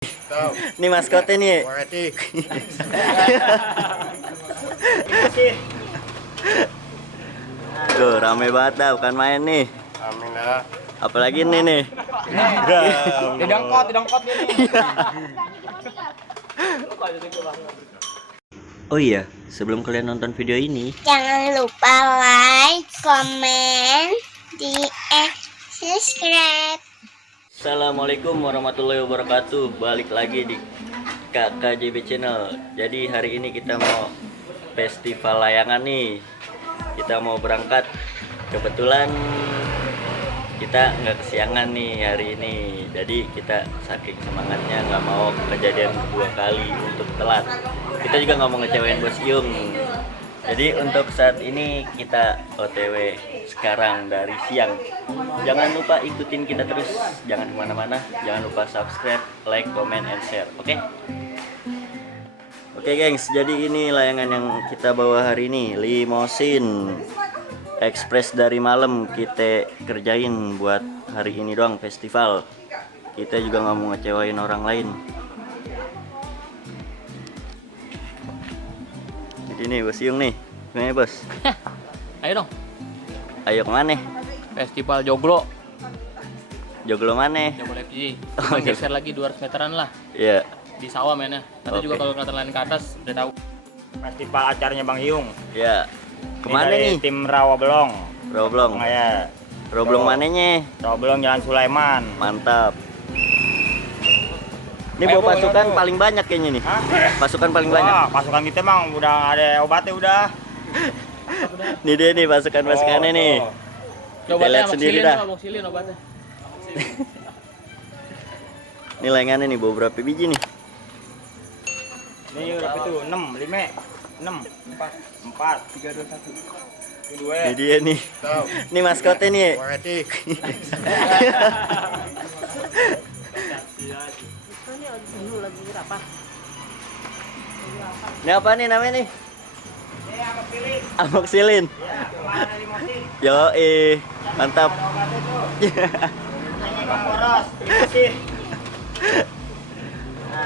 Ini maskotnya nih. Tuh rame banget dah, bukan main nih. Amin lah. Apalagi ini nih. Didongkot ini. Oh iya, sebelum kalian nonton video ini, Jangan lupa like, komen, subscribe. Assalamualaikum warahmatullahi wabarakatuh. Balik lagi di KKJB Channel. Jadi hari ini kita mau festival layangan nih. Kita mau berangkat. Kebetulan kita nggak kesiangan nih hari ini. Jadi kita saking semangatnya nggak mau kejadian dua kali untuk telat. Kita juga nggak mau ngecewain Bos Yung. Jadi untuk saat ini kita OTW sekarang dari siang. Jangan lupa ikutin kita terus, jangan kemana-mana. Jangan lupa subscribe, like, comment, and share. Oke? Oke gengs, jadi ini layangan yang kita bawa hari ini, limosin ekspres dari malam kita kerjain buat hari ini doang festival. Kita juga nggak mau ngecewain orang lain. Jadi nih Bos Yung nih, gimana Bos? Ayo dong, Ayo kemana? festival joglo, Joglo mana? joglo FG. Oh, Cuma geser lagi 200 meteran lah Iya. di sawah mainnya. Nanti Oke. juga kalau kelihatan lain ke atas udah tahu. Festival acaranya Bang Yung. Ya. Kemana Ini dari nih? Tim Rawabelong. Roblong. Ya. Roblong mananya? Rawabelong Jalan Sulaiman. Mantap. Ini Ayo, bawa Bu, pasukan ayo, Bu. paling banyak kayaknya nih. Hah? Pasukan paling banyak. Wah, pasukan kita Bang udah ada obatnya udah. Nih dia nih pasukannya nih. Kita lihat sendiri dah. Amoxilin obatnya. Ini layangannya nih bawa berapa biji nih? Ini berapa itu? 6, 5, 6, 4, 3, 2, 1. Ini dia nih. Ini maskotnya nih. Ini apa nih namanya nih? Amoxilin. Yo, mantap.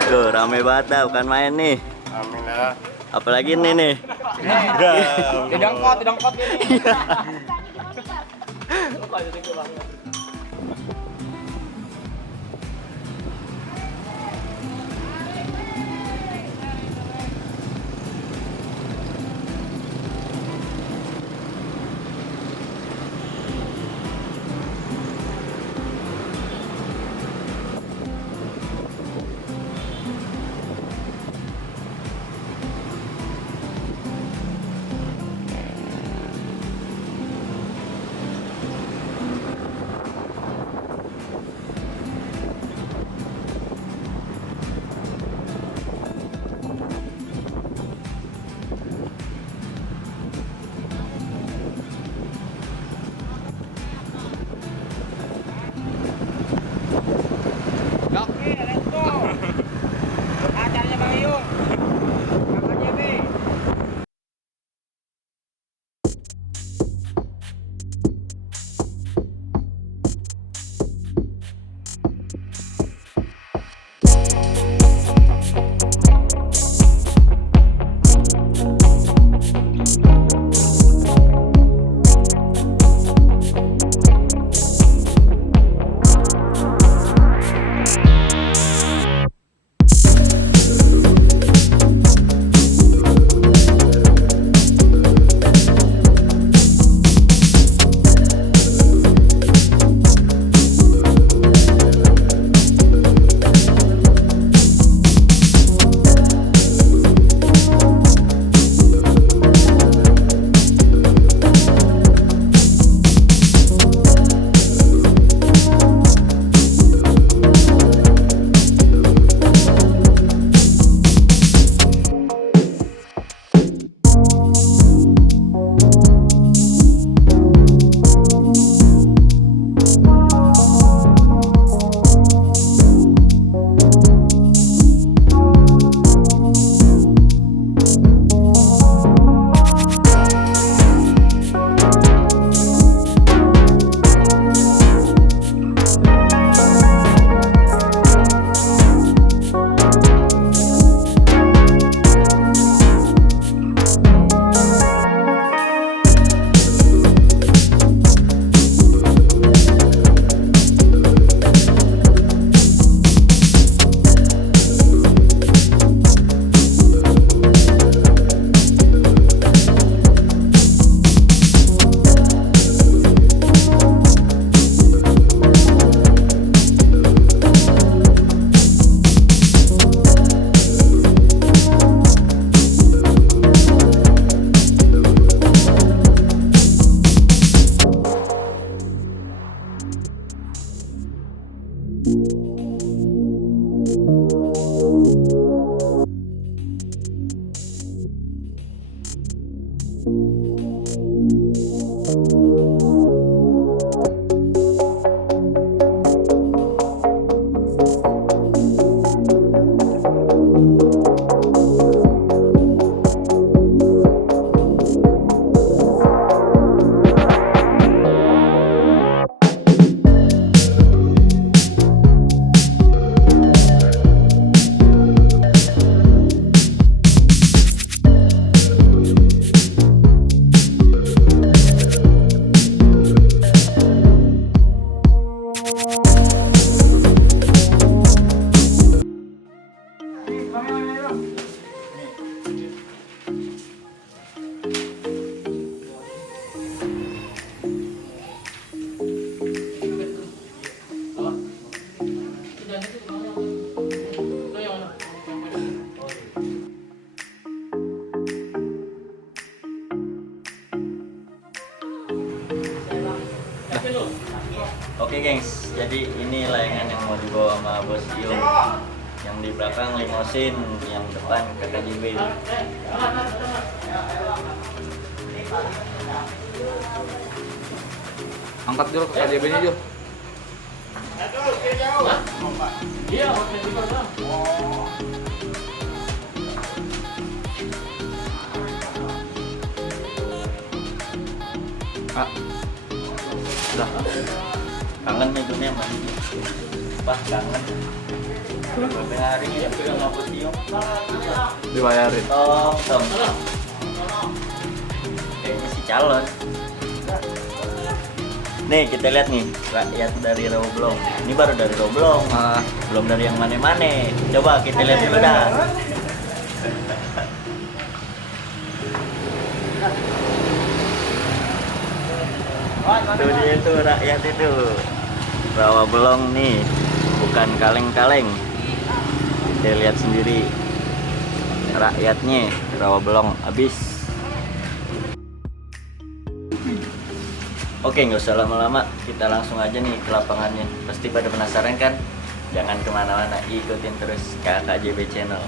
Tuh rame banget dah, bukan main nih. Amin lah. Apalagi ini nih. Didongkot ini. Oke gengs, jadi ini layangan yang mau dibawa sama Bos Iung. Yang di belakang limosin, yang depan KKJB. Angkat dulu ke KJB-nya Jul. Iya, festival bang. Ah. Udah. Kangen nih dunia mas. Wah kangen. Beberapa hari ini aku yang ngapus Iung. Dibayarin. Tong. Kayaknya si calon. Nih kita lihat nih rakyat dari Roblong. Ini baru dari Roblong. Belum dari yang mana-mana. Coba kita lihat dulu dah. Tuh dia tuh rakyat itu. Rawa Belong nih, bukan kaleng-kaleng. Kita lihat sendiri rakyatnya Rawa Belong habis. Oke, nggak usah lama-lama, kita langsung aja nih ke lapangannya. Pasti pada penasaran kan? Jangan kemana-mana, ikutin terus KKJB Channel.